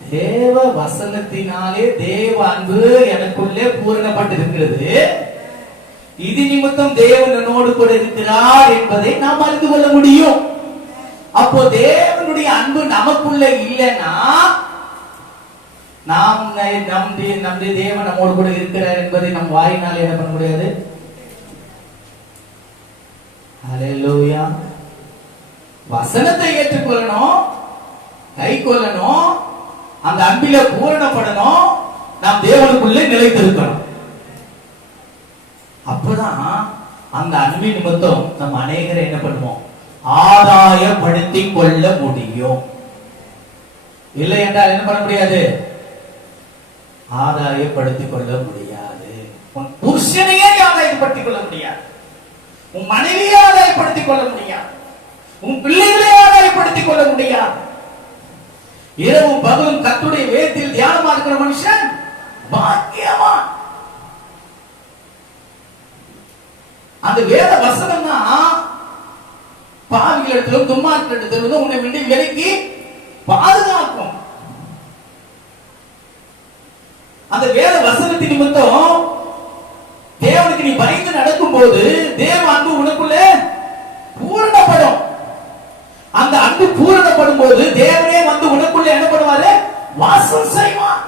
தேவ வசனத்தினாலே தேவ அன்பு எனக்குள்ளே பூரணப்பட்டிருக்கிறது. இது நிமித்தம் தேவன் என்னோடு கூட இருக்கிறார் என்பதை நாம் அறிந்து கொள்ள முடியும். அப்போ தேவனுடைய அன்பு நமக்குள்ள இல்லைன்னா நாம் நம்முடைய தேவன் நம்மோடு கூட இருக்கிறார் என்பதை நம் வாயினாலே என்ன பண்ண முடியாது. ஹல்லேலூயா. வசனத்தை ஏற்றுக்கொள்ளணும், கை கொள்ளணும், அந்த அன்பில பூரணப்படணும், நாம் தேவனுக்குள்ளே நிலைத்திருக்கணும். அப்பதான் அந்த அன்பின் நிமித்தம் நம்ம அநேகரை என்ன பண்ணுவோம், ஆதாயப்படுத்திக் கொள்ள முடியும். இல்லை என்றால் என்ன பண்ண முடியாது, ஆதாயப்படுத்திக் கொள்ள முடியாது. உன் புருஷனையே ஆதாயப்படுத்திக் கொள்ள முடியாது, உன் மனைவியை ஆதாயப்படுத்திக் கொள்ள முடியாது, உன் பிள்ளைகளை ஆதாயப்படுத்திக் கொள்ள முடியாது. இரவும் பகலும் கர்த்தருடைய வேதத்தில் தியானமா இருக்கிற மனுஷன் பாக்கியவான். அந்த வேத வசனம் தான் பாவிகளிடத்திலும் துன்மார்க்கரிடத்திலும் உன்னை விலக்கி பாதுகாக்கும். அந்த வேத வசனத்தின் நிமித்தம் தேவனுக்கு நீ பயந்து நடக்கும் போது தேவ அன்பு உனக்குள்ளே பூரணப்படும். அந்த அன்பு பூரணப்படும் போது தேவனே வந்து உனக்குள்ளே என்ன பண்ணுவாரு, வாசம் செய்வான்.